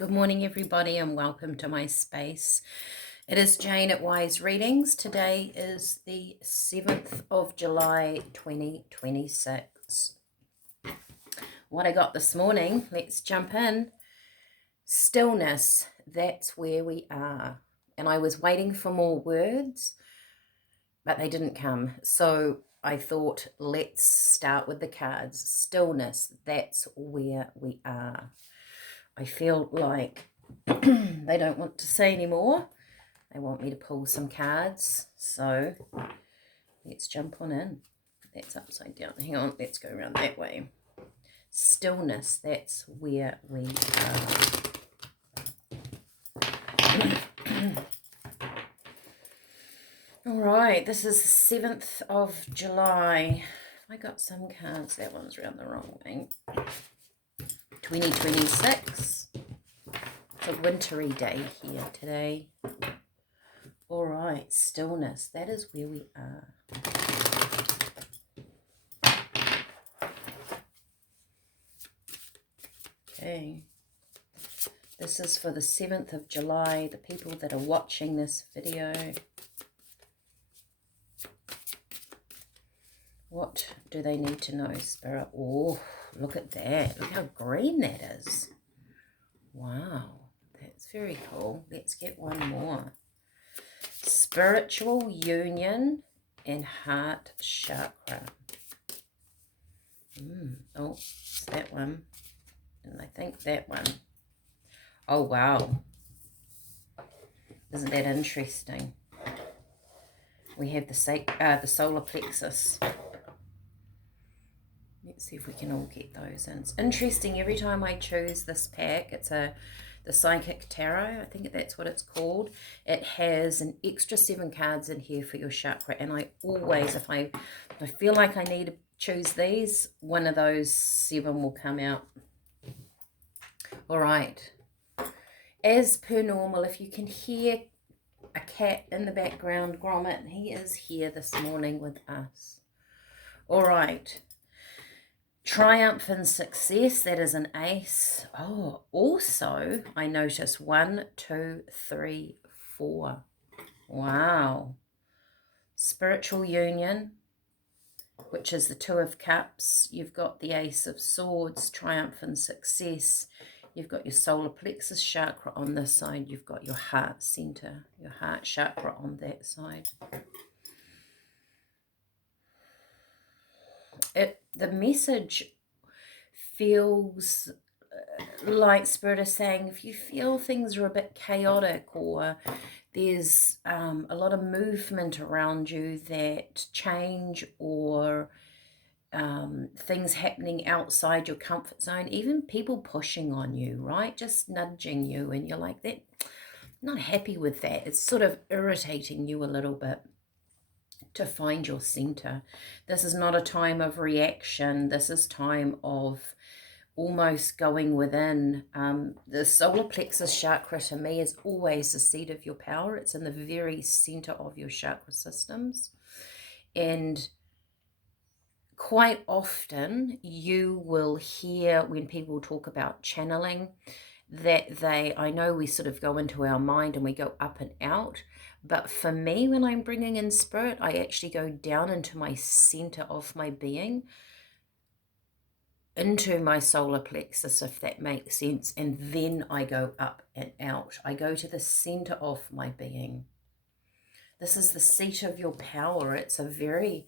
Good morning, everybody, and welcome to my space. It is Jane at Wise Readings. Today is the 7th of July, 2026. What I got this morning, let's jump in. Stillness, that's where we are. And I was waiting for more words, but they didn't come. So I thought, let's start with the cards. Stillness, that's where we are. I feel like they don't want to say anymore. They want me to pull some cards. So let's jump on in. That's upside down. Hang on, let's go around that way. Stillness, that's where we are. All right, this is the 7th of July. I got some cards. That one's around the wrong way. 2026. It's a wintry day here today. All right, stillness. That is where we are. Okay. This is for the 7th of July, the people that are watching this video. What do they need to know, Spirit? Oh, look at that. Look how green that is. Wow, that's very cool. Let's get one more. Spiritual union and heart chakra. Oh, it's that one. And I think that one. Oh, wow. Isn't that interesting? We have the solar plexus. Let's see if we can all get those in. It's interesting. Every time I choose this pack, it's the Psychic Tarot. I think that's what it's called. It has an extra 7 cards in here for your chakra. And I always, if I feel like I need to choose these, one of those 7 will come out. All right. As per normal, if you can hear a cat in the background, Gromit, he is here this morning with us. All right. Triumph and success, that is an ace. Oh, also, I notice 1, 2, 3, 4. Wow. Spiritual union, which is the 2 of cups. You've got the ace of swords, triumph and success. You've got your solar plexus chakra on this side. You've got your heart center, your heart chakra on that side. The message feels like Spirit is saying, if you feel things are a bit chaotic or there's a lot of movement around you, that change or things happening outside your comfort zone, even people pushing on you, right? Just nudging you, and you're like, that, not happy with that. It's sort of irritating you a little bit. To find your center. This is not a time of reaction. This is time of almost going within. The solar plexus chakra to me is always the seat of your power. It's in the very center of your chakra systems. And quite often you will hear when people talk about channeling that I know we sort of go into our mind and we go up and out. But for me, when I'm bringing in spirit, I actually go down into my center of my being, into my solar plexus, if that makes sense. And then I go up and out. I go to the center of my being. This is the seat of your power. It's a very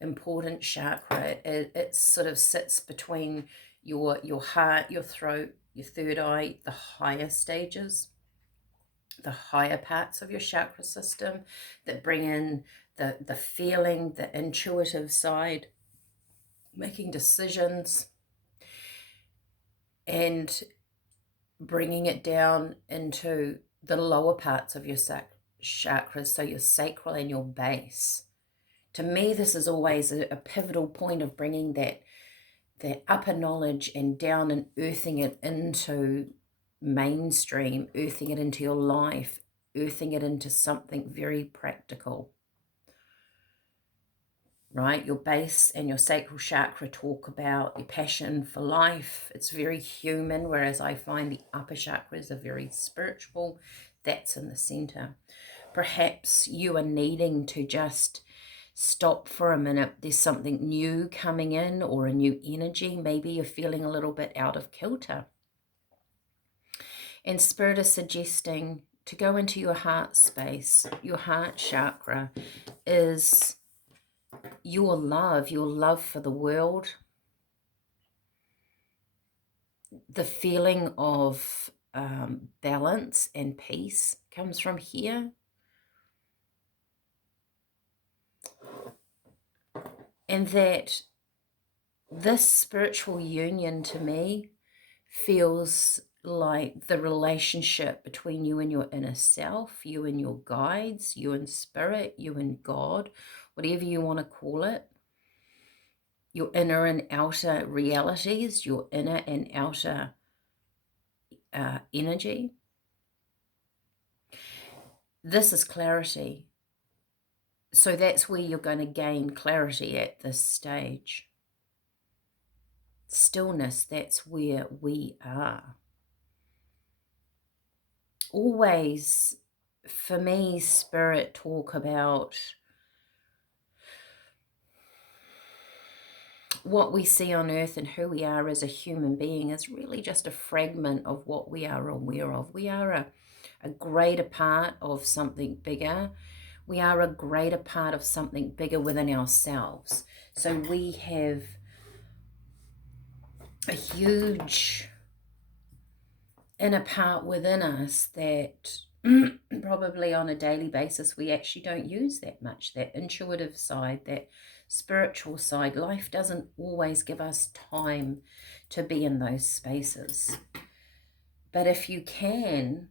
important chakra. It sort of sits between your heart, your throat, your third eye, the higher stages, the higher parts of your chakra system that bring in the feeling, the intuitive side, making decisions, and bringing it down into the lower parts of your chakras, so your sacral and your base. To me, this is always a pivotal point of bringing that upper knowledge and down and earthing it into mainstream, earthing it into your life, earthing it into something very practical. right? Your base and your sacral chakra talk about your passion for life. It's very human, whereas I find the upper chakras are very spiritual. That's in the center. Perhaps you are needing to just stop for a minute. There's something new coming in or a new energy. Maybe you're feeling a little bit out of kilter. And Spirit is suggesting to go into your heart space. Your heart chakra is your love for the world, the feeling of balance and peace comes from here. And that this spiritual union to me feels like the relationship between you and your inner self, you and your guides, you and spirit, you and God, whatever you want to call it. Your inner and outer realities, your inner and outer energy. This is clarity. So that's where you're going to gain clarity at this stage. Stillness, that's where we are. Always, for me, Spirit talk about what we see on earth and who we are as a human being is really just a fragment of what we are aware of. We are a greater part of something bigger. We are a greater part of something bigger within ourselves. So we have a huge inner part within us that probably on a daily basis we actually don't use that much, that intuitive side, that spiritual side. Life doesn't always give us time to be in those spaces. But if you can,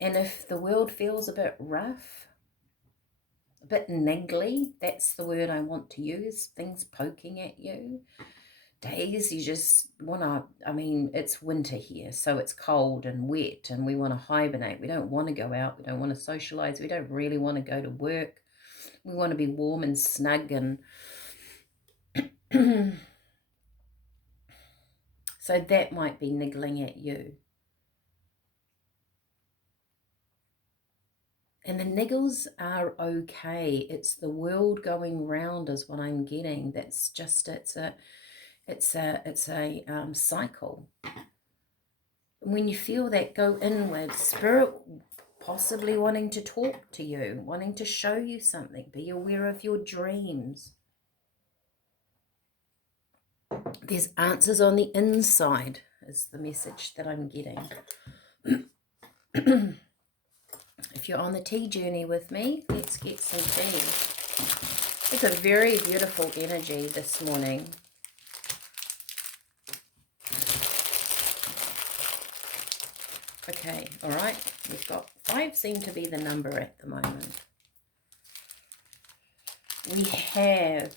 and if the world feels a bit rough, a bit niggly, that's the word I want to use, things poking at you, days you just want to, it's winter here, so it's cold and wet and we want to hibernate. We don't want to go out. We don't want to socialize. We don't really want to go to work. We want to be warm and snug, and so that might be niggling at you. And the niggles are okay. It's the world going round is what I'm getting. That's just, it's a cycle. When you feel that, go inward. Spirit possibly wanting to talk to you, wanting to show you something. Be aware of your dreams. There's answers on the inside is the message that I'm getting. If you're on the tea journey with me, let's get some tea. It's a very beautiful energy this morning. Okay, all right. We've got 5 seem to be the number at the moment. We have...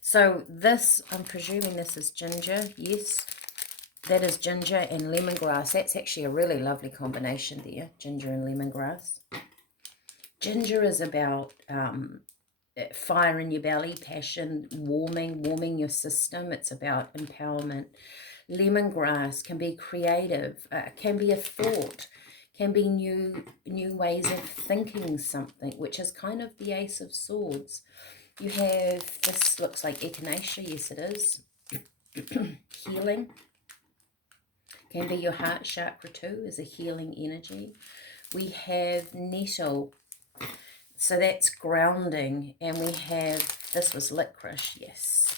So this, I'm presuming this is ginger. Yes, that is ginger and lemongrass. That's actually a really lovely combination there, ginger and lemongrass. Ginger is about fire in your belly, passion, warming your system. It's about empowerment. Lemongrass can be creative, can be a thought, can be new ways of thinking something, which is kind of the Ace of Swords. You have, this looks like echinacea, yes it is. Healing. Can be your heart chakra too, is a healing energy. We have nettle, so that's grounding. And we have, this was licorice, yes.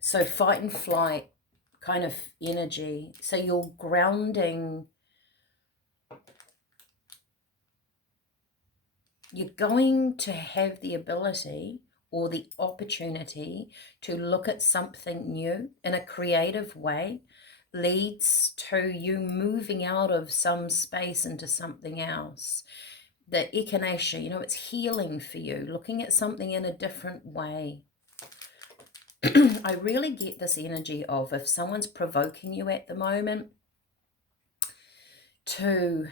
So fight and flight kind of energy. So you're grounding. You're going to have the ability or the opportunity to look at something new in a creative way, leads to you moving out of some space into something else. The echinacea, it's healing for you, looking at something in a different way. I really get this energy of if someone's provoking you at the moment to,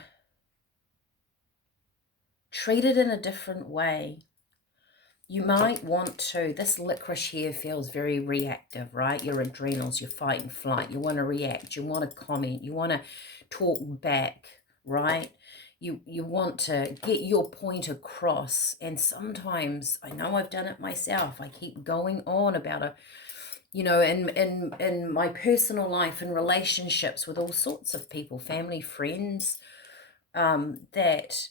treat it in a different way. You might want to, this licorice here feels very reactive, right? Your adrenals, your fight and flight. You want to react, you want to comment, you want to talk back, right? You want to get your point across. And sometimes, I know I've done it myself, I keep going on about a, you know, in my personal life and relationships with all sorts of people, family, friends, that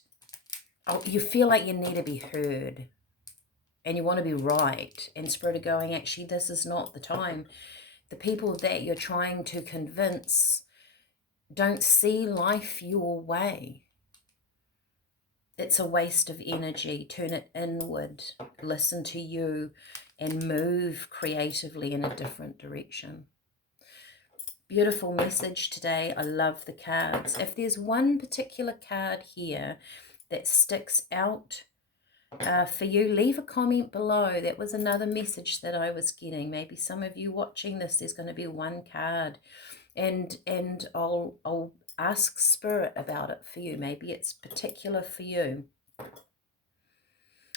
you feel like you need to be heard and you want to be right. And Spirit are going, actually, this is not the time. The people that you're trying to convince don't see life your way. It's a waste of energy. Turn it inward. Listen to you and move creatively in a different direction. Beautiful message today. I love the cards. If there's one particular card here that sticks out for you, leave a comment below. That was another message that I was getting. Maybe some of you watching this, there's going to be one card, and I'll ask Spirit about it for you. Maybe it's particular for you.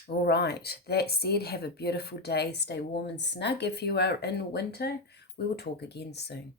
All right, that said, have a beautiful day. Stay warm and snug. If you are in winter, we will talk again soon.